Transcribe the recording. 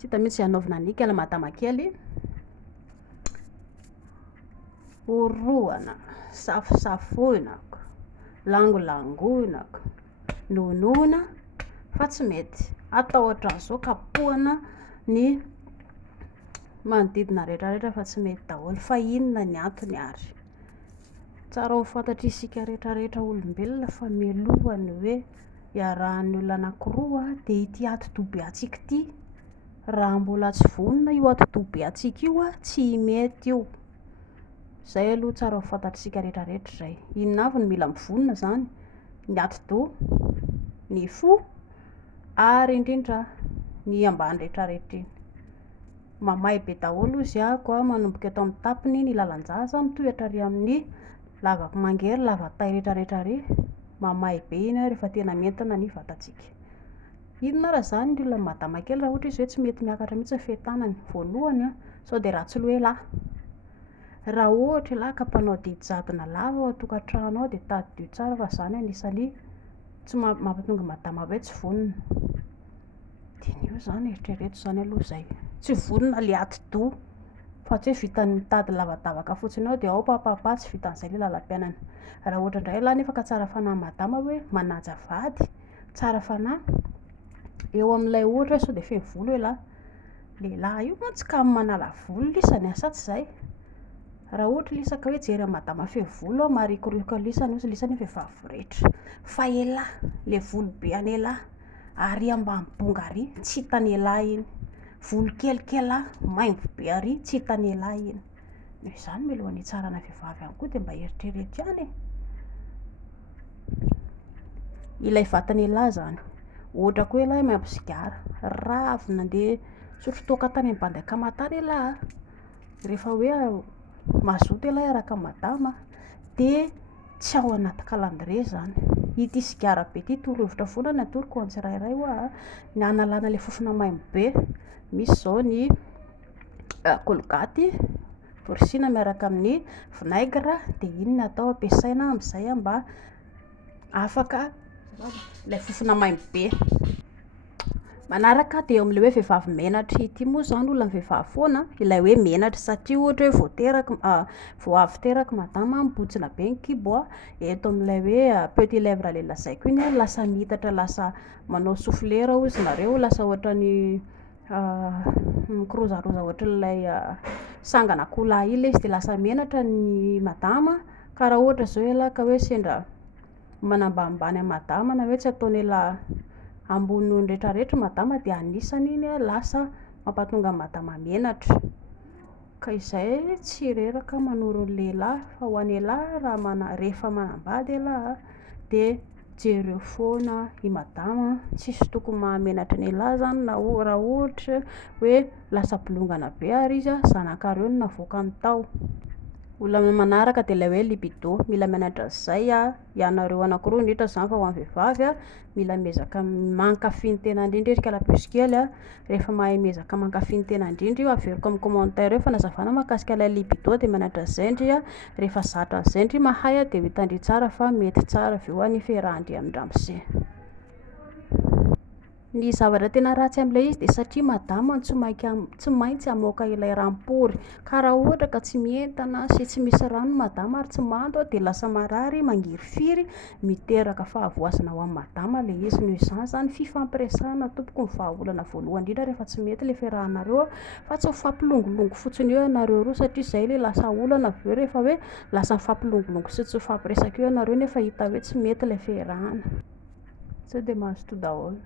tsy hita mihitsy anaovana nika la madama kely. Oroana, safosafonako, langolangonako, nonona fa tsy mety. Atao ohatran'izao kapohana ny manodidina rehetrarehetra fa tsy mety daholo. Fa inona ny antony ary? Tsara ho fantatry isika rehetrarehetra olombelona fa mialohany hoe iarahan'ny olona anankiroa dia ity ati-dobe antsika ity, raha mbola tsy vonona io ati-dobe antsika io tsy mety io. Zay aloha tsara ho fantatritsika rehetrarehetra zay. Inona avy no mila mivonona zany? Ny ati-doha, ny fo, ary indrindra ny ambany rehetrarehetra iny. Mamay be daholo izy ako manomboka eto amin'ny tapiny ny lalan-jaza mitohatra ary amin'ny lavaka mangery, lava-tay rehetrarehetra ary. Mamay be iny rehefa tena mentina ny vatantsika. Inona raha zany ny olona madama kely raha ohatra izy hoe tsy mety miakatra mihitsy ny fehitanany? Voalohany sao dia ratsy loha lahy. Raha ohatra lahy ka mpanao didy jadona lava ao an-tokantrano ao dia tadidio tsara fa zany anisany tsy mampatonga madama hoe tsy vonona. Dia io zany eritrereto zany aloha zay. Tsy vonona le ati-doha fa tsy hoe vitany mitady lavadavaka fotsiny ao dia ao papapapa tsy vitan'izay le lalam-piainana. Raha ohatra indray lahy nefa ka tsara fanahy madama hoe manaja vady, tsara fanahy, eo amin'ilay ohatra hoe sao dia feno volo lahy. Lehilahy io mantsy kamo manala volo lisany sa tsy izay? Raha ohatra lisaka hoe jery madama feno volo marikoriko lisany hozy lisany vehivavy rehetra. Fa elahy, le volo be any elahy ary ambany bonga ary tsy hitany elahy iny. Volo kelikely maimbo be ary tsy hitany elahy iny. Noho izany mialohan'ny hitsarana vehivavy ihany koa dia mba eritrereto ihany. Ilay vatany elahy zany. Ohatra koa elahy maimbo sigara, ravina nandeha sotro toaka tany Ambandakama tany elahy. Rehefa hoe mazoto elahy araka madama dia tsy ao anaty calendrier zany. Ity sigara be ity toro-hevitra foana ny atoroko amin'ny tsirairay hoa ny analana ilay fofona maimbo be. Misy izao ny kolgaty borosina miaraka amin'ny vinaigre dia iny no atao ampiasaina amin'izay mba afaka ilay fofona maimbo be. Manaraka dia eo amin'ilay hoe vehivavy menatra ity moa zany olona ny vehivavy foana ilay hoe menatra satria ohatra hoe vao avy teraka madama mibotsina be ny kibo eto amin'ilay hoe petit lèvre ilay lazaiko iny lasa mitatra, lasa manao souffleur hozy nareo, lasa ohatran'ny mikirozaroza ohatran'ilay sangana kola iny izy dia lasa menatra ny madama. Ka raha ohatra izao elahy ka hoe sendra manambanimbany amin'ny madama na hoe tsy ataony ela ambony noho ny rehetrarehetra madama dia anisany iny lasa mampatonga madama menatra. Ka izay tsy reraka manoro ny lehilahy fa ho an'ny elahy rehefa manambady elahy dia jereo foana i madama, tsisy tokony mahamenatra ny elahy zany na raha ohatra hoe lasa bolongana be ary izy zanak'areo no navoaka ny tao. Olona manaraka dia ilay hoe libido, mila menatra an'izay ianareo anankiroa indrindra izany fa ho an'ny vehivavy mila miezaka mankafy ny tena indrindra ery kalapaosy kely rehefa mahay miezaka mankafy ny tena indrindra io averiko amin'ny commentaire eo fanazavana mahakasika ilay libido dia menatra an'izay indry rehefa zatra an'izay indry mahay dia ho hitandry tsara fa mety tsara avy eo ny fiarahandry amin-dramose. Ny zavatra tena ratsy amin'ilay izy dia satria madama tsy maintsy hamoaka ilay rampory. Ka raha ohatra ka tsy mientana sy tsy misy rano madama ary tsy mando dia lasa marary, mangirifiry, miteraka fahavoasana ho an'ny madama ilay izy. Noho izany zany fifampiresahana tompoko ny vahaolana voalohany indrindra rehefa tsy mety ilay fiarahanareo fa tsy ho fampilongolongo fotsiny eo ianareo roa satria izay ilay lasa olana avy eo rehefa hoe lasa mifampilongolongo sy tsy ho fampiresaka eo ianareo nefa hita hoe tsy mety ilay fiarahana. Sao dia mahazo toa daholo.